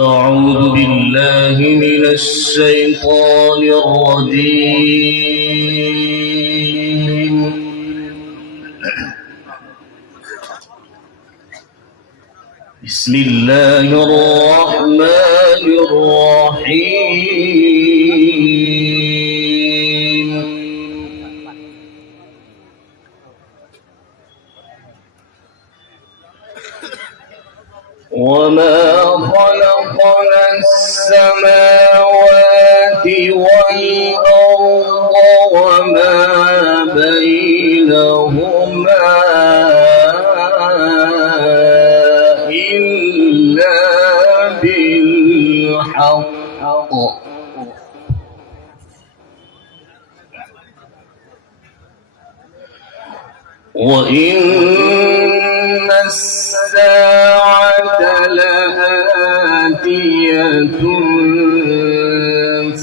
أعوذ بالله من الشيطان الرجيم. بسم الله الرحمن الرحيم. وما خلقنا السماوات والأرض وما بينهما إلا بالحق وإن الساعة لآتية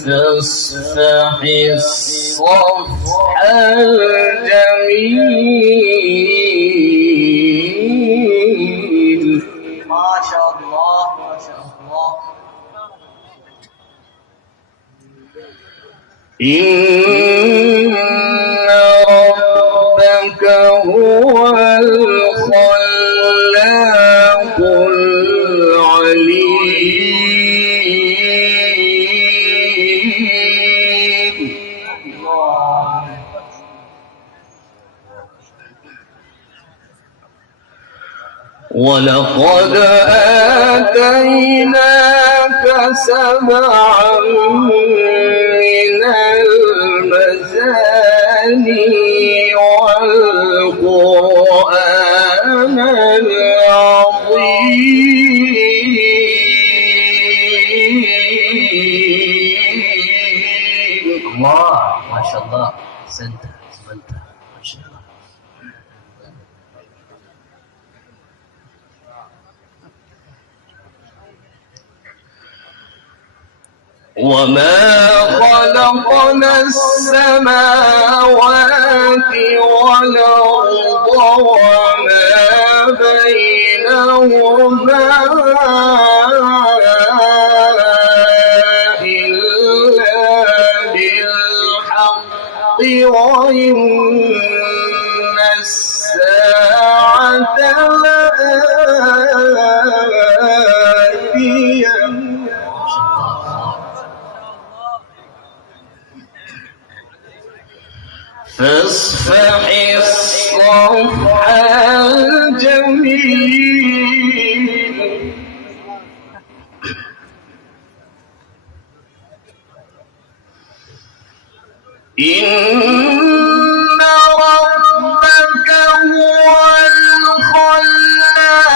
فاصفح الصفح الجميل. ما شاء الله ما شاء الله. إن ربك هو الخلاق العليم. ولقد آتيناك سبعا من المثاني والقرآن العظيم. الله ما شاء الله. أحسنت أحسنت ما شاء الله. وما خلقنا السماوات والأرض وما بينهما إلا بالحق وإن الساعة لآتية فاصفح الصفح الجميل. إن ربك هو الخلاق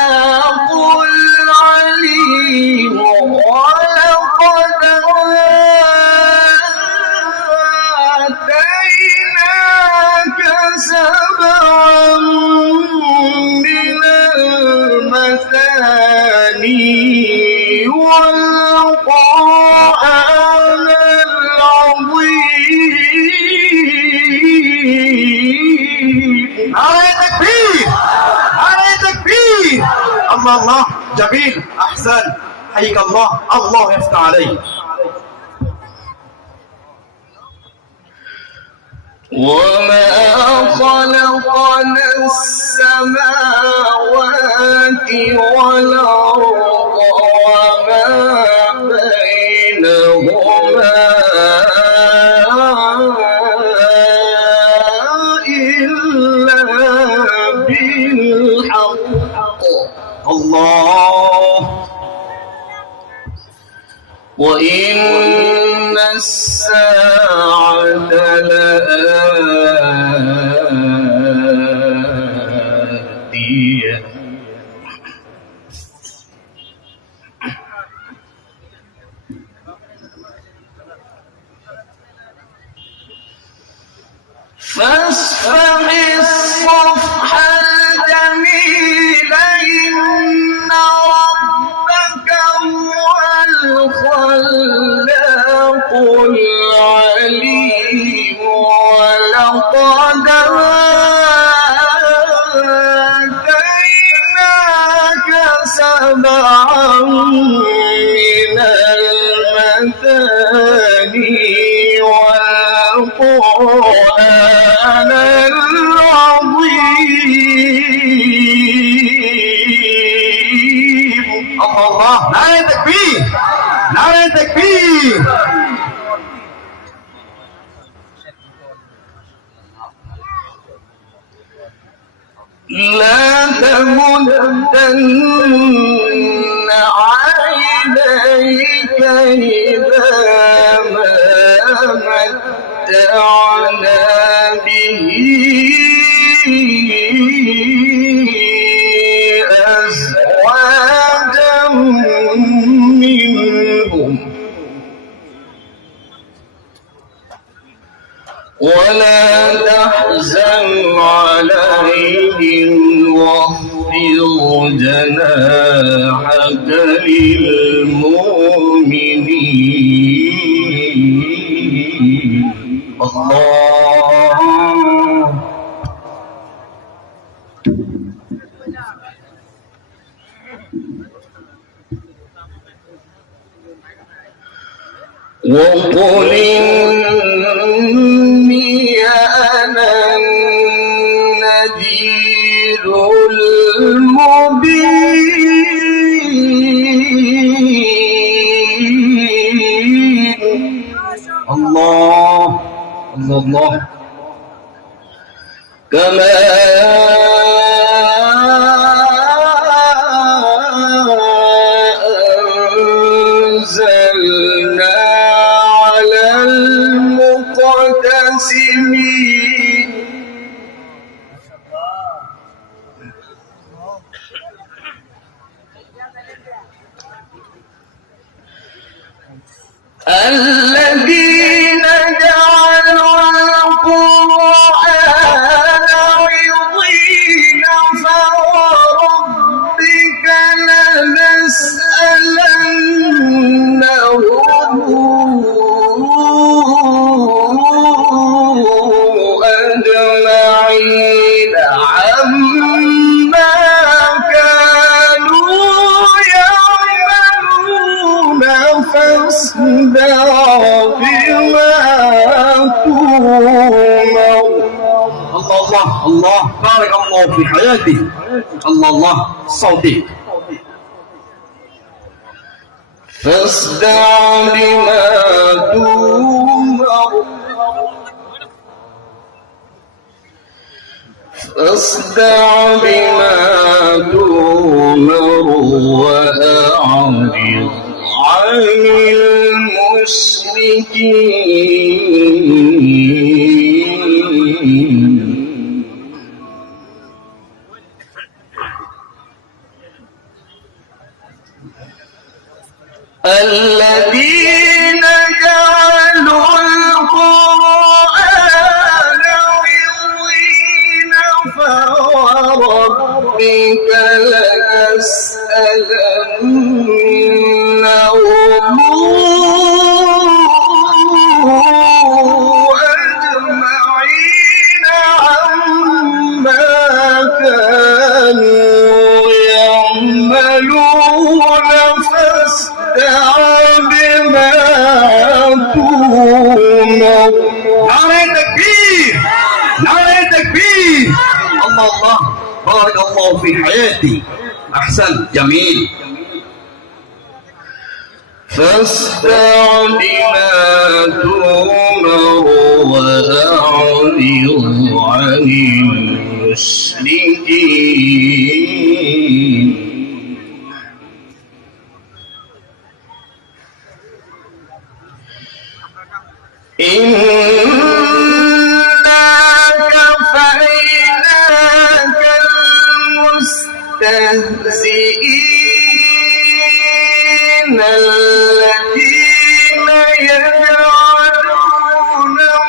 العليم. ولقد آتيناك سبعا من المثاني والقرآن العظيم. نعرة تكبير نعرة تكبير. الله الله جميل أحسن حيك الله الله يفتح عليك. وما خلقنا السماوات والأرض وما بينهما إلا بالحق. الله وإن الساعة لآتية فاصفح الصفح الجميل. إن ربك هو الخلاق العليم. ولقد آتيناك سبعا من নারে তাকবীর, নারে তাকবীর। لا تمدن عينيك إلى ما متعنا به أزواجا منهم ولا تحزن عليهم واخفض جناحك للمؤمنين. الله. وقل إني أنا النذير المبين. الله الله كما أنزلنا على المقتسمين. الذين جعلوا القرآن عضين فوربك لنسألنهم أجمعين عما كانوا يعملون فاصدع بما تؤمر. الله الله بارك الله في حياتي. الله الله صوتي. فاصدع بما تؤمر. فاصدع بما تؤمر وأعرض عن المشركين. الذين جعلوا القرآن عضين فوربك لنسألنهم أجمعين عما كانوا يعملون فاصدع بما تؤمر. نعرة تكبير، نعرة تكبير. الله الله بارك الله في حياتي. أحسن جميل. فاصدع بما تؤمر وأعرض عن المشركين. إنا كفيناك المستهزئين الذين يجعلون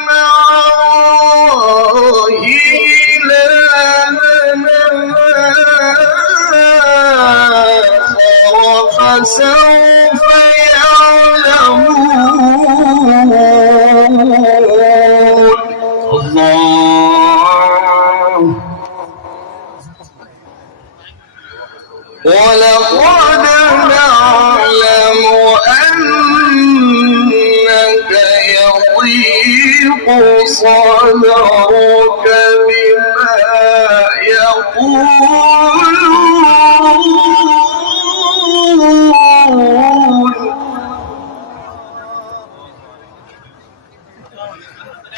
مع الله إلها آخر فسوف يعلمون. الله. ولقد نعلم أنك يضيق صدرك بما يقولون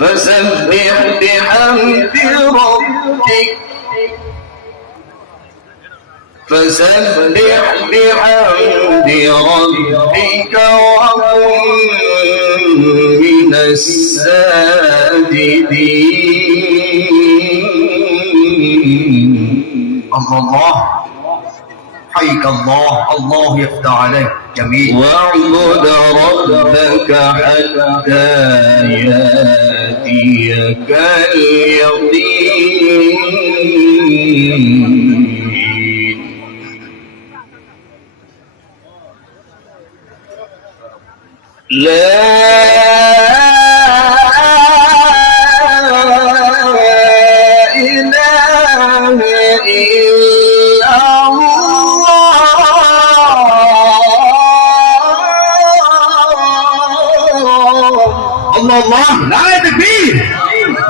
فسبح بحمد ربك فسبح بحمد ربك وكن من الساجدين. الله حيك الله، الله يفتح عليك. جميل. واعبد ربك حتى يأتيك اليقين. لا إله إلا الله. نعرة تكبير،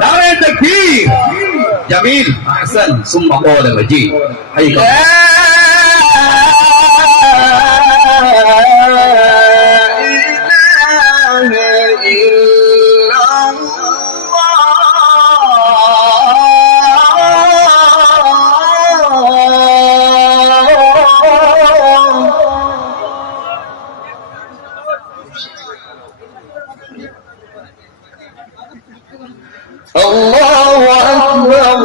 نعرة تكبير. جميل. أحسن. ثم قال مجيد. حيك الله. الله أكبر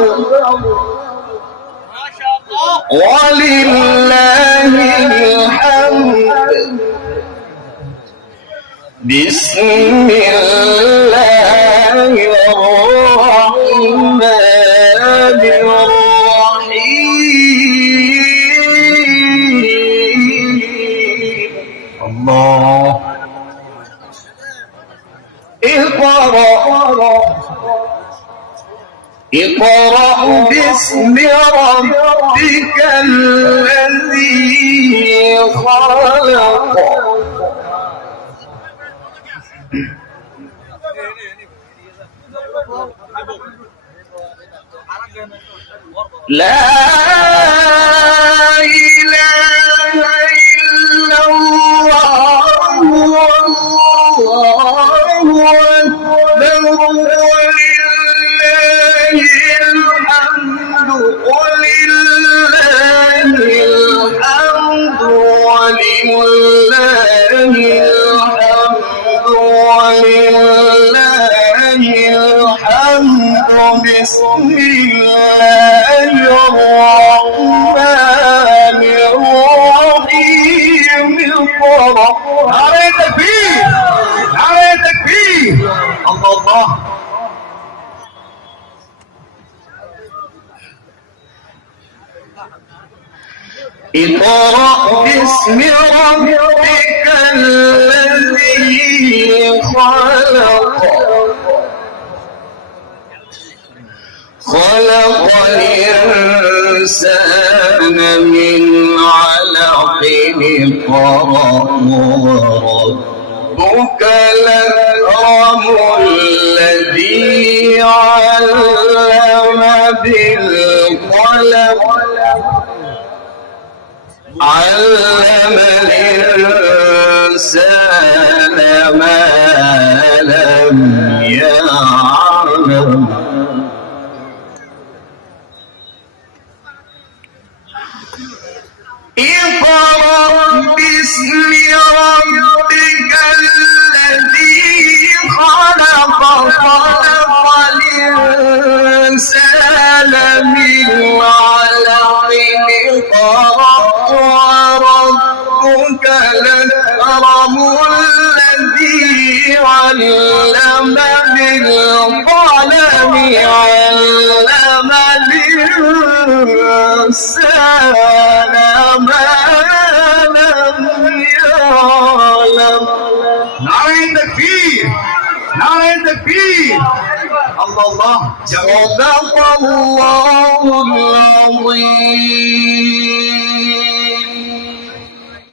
ولله الحمد. بسم الله الرحمن الرحيم. الله. اقرأ باسم ربك الذي خلق. لا إله إلا الله والله أكبر ولله الحمد ولله الحمد ولله الحمد ولله الحمد. بسم الله الرحمن الرحيم. اقرأ. نعرة تكبير، نعرة تكبير. الله. اقرأ باسم ربك الذي خلق. خلق الإنسان من علق. اقرأ وربك الأكرم الذي علم بالقلم. علم الإنسان ما لم يعلم. اقرأ باسم ربك الذي خلق. خلق الإنسان من علق. اقرأ وربك الأكرم الذي علم بالقلم. علم الإنسان ما لم يعلم. نعرة تكبير، نعرة تكبير. الله. صدق الله العظيم.